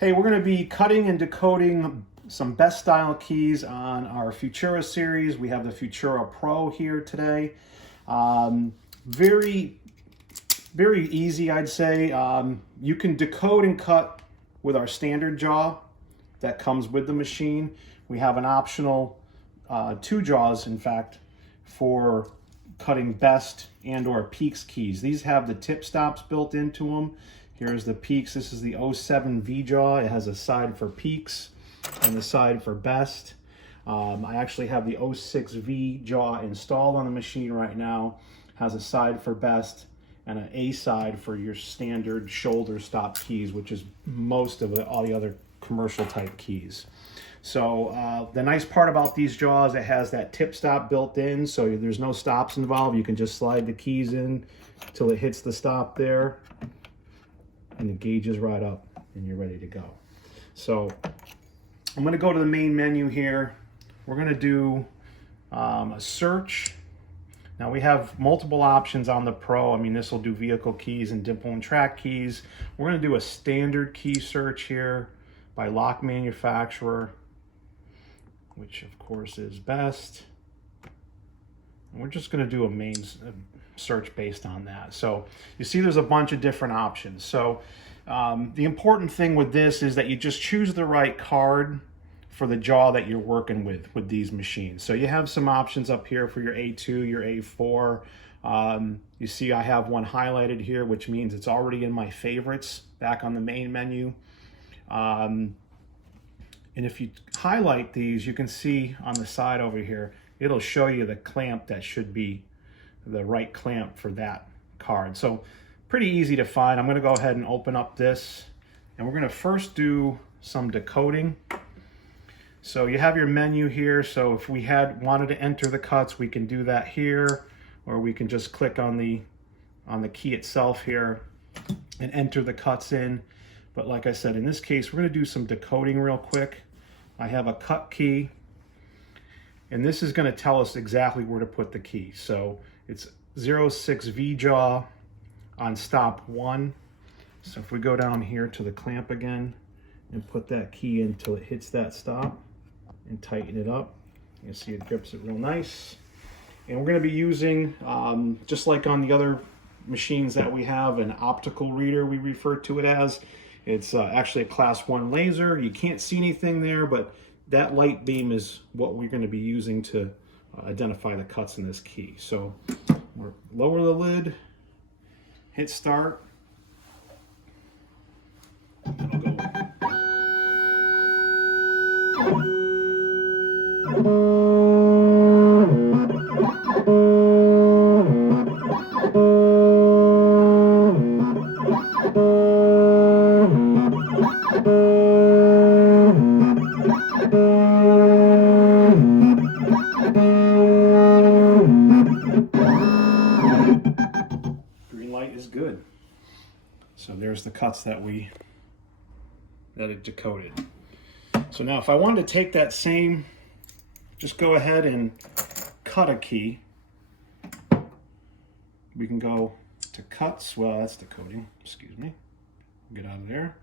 Hey, we're going to be cutting and decoding some best style keys on our Futura series. We have the Futura Pro here today. Very easy, I'd say. You can decode and cut with our standard jaw that comes with the machine. We have an optional 2 jaws, in fact, for cutting best and or peaks keys. These have the tip stops built into them. Here's the peaks. This is the 07 V jaw. It has a side for peaks and the side for best. I actually have the 06 V jaw installed on the machine right now. Has a side for best and an A side for your standard shoulder stop keys, which is most of all the other commercial type keys. So the nice part about these jaws, it has that tip stop built in, so there's no stops involved. You can just slide the keys in till it hits the stop there, and it gauges right up, and you're ready to go. So I'm going to go to the main menu here. We're going to do a search. Now we have multiple options on the Pro. I mean, this will do vehicle keys and dimple and track keys. We're going to do a standard key search here by lock manufacturer, which of course is best. And we're just going to do a main search based on that. So you see there's a bunch of different options. So the important thing with this is that you just choose the right card for the jaw that you're working with these machines. So you have some options up here for your A2, your A4. You see I have one highlighted here, which means it's already in my favorites back on the main menu. And if you highlight these, you can see on the side over here, it'll show you the clamp that should be the right clamp for that card. So pretty easy to find. I'm going to go ahead and open up this, and we're going to first do some decoding. So you have your menu here. So if we wanted to enter the cuts, we can do that here, or we can just click on the key itself here and enter the cuts in. But like I said, in this case, we're going to do some decoding real quick. I have a cut key, and this is going to tell us exactly where to put the key. So it's 06 V jaw on stop 1. So if we go down here to the clamp again and put that key in until it hits that stop and tighten it up, you'll see it grips it real nice. And we're going to be using, just like on the other machines that we have, an optical reader, we refer to it as. It's actually a class 1 laser. You can't see anything there, but that light beam is what we're going to be using to identify the cuts in this key. So we'll lower the lid, hit start. It'll go. Green light is good. So there's the cuts that it decoded. So now if I wanted to take that same, just go ahead and cut a key. We can go to cuts. Well, that's decoding, excuse me. Get out of there.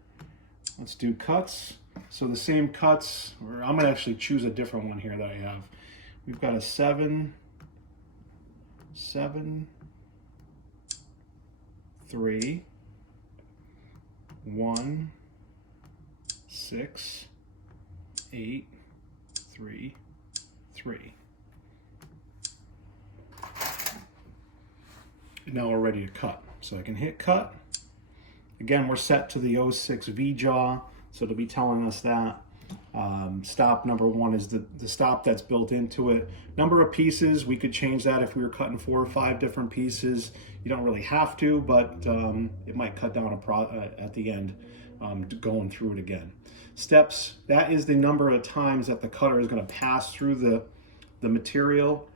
Let's do cuts. So the same cuts, or I'm gonna actually choose a different one here that I have. We've got a 7, 3, 1, 6, 8, 3, 3. Now we're ready to cut. So I can hit cut. Again, we're set to the 06 V jaw, so it'll be telling us that. Stop number 1 is the stop that's built into it. Number of pieces, we could change that if we were cutting 4 or 5 different pieces. You don't really have to, but it might cut down at the end going through it again. Steps, that is the number of times that the cutter is going to pass through the material.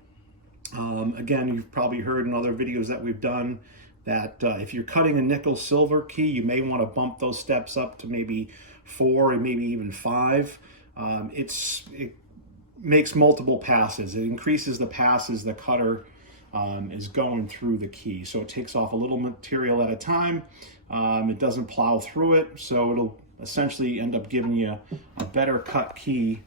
Again, you've probably heard in other videos that we've done that if you're cutting a nickel silver key, you may want to bump those steps up to maybe 4 and maybe even 5. It makes multiple passes. It increases the passes the cutter is going through the key. So it takes off a little material at a time. It doesn't plow through it, so it'll essentially end up giving you a better cut key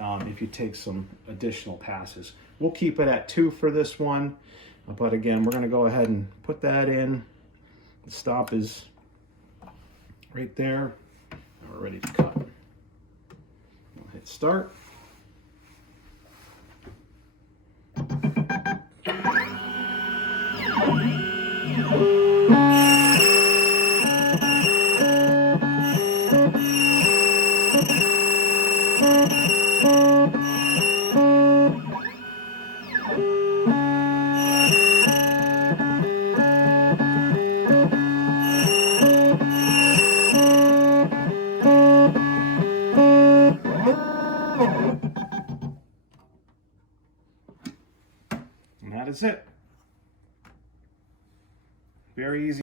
if you take some additional passes. We'll keep it at 2 for this one, but again, we're going to go ahead and put that in. The stop is right there. We're ready to cut. We'll hit start.